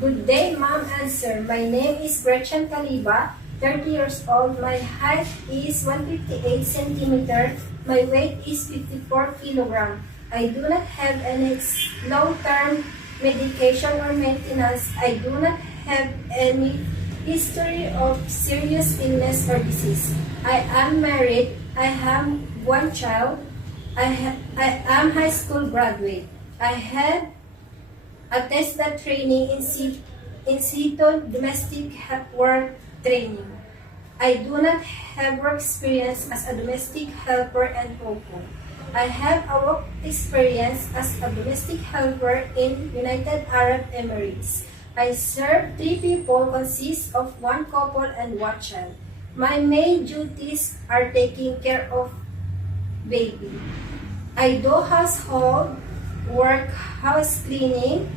Good day, ma'am and sir. My name is Gretchen Kaliba, 30 years old. My height is 158 centimeter. My weight is 54 kilogram. I do not have any long-term medication or maintenance. I do not have any history of serious illness or disease. I am married. I have one child. I am high school graduate. I had attested training in situ domestic work training. I do not have work experience as a domestic helper and OPO. I have a work experience as a domestic helper in United Arab Emirates. I serve 3 people consist of 1 couple and 1 child. My main duties are taking care of baby. I do household work, house cleaning,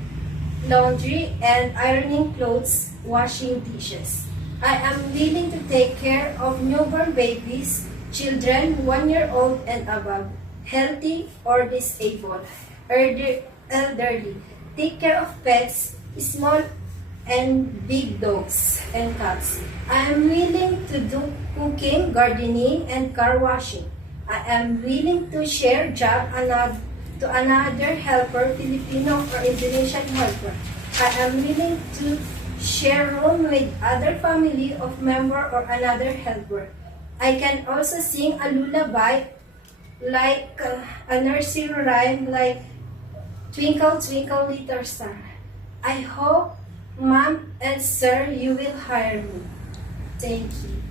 laundry, and ironing clothes, washing dishes. I am willing to take care of newborn babies, children 1 year old and above, healthy or disabled, elderly, take care of pets, small and big dogs and cats. I am willing to do cooking, gardening, and car washing. I am willing to share job to another helper, Filipino or Indonesian helper. I am willing to share room with other family of member or another helper. I can also sing a lullaby like a nursery rhyme like Twinkle Twinkle Little Star. I hope, ma'am and sir, you will hire me. Thank you.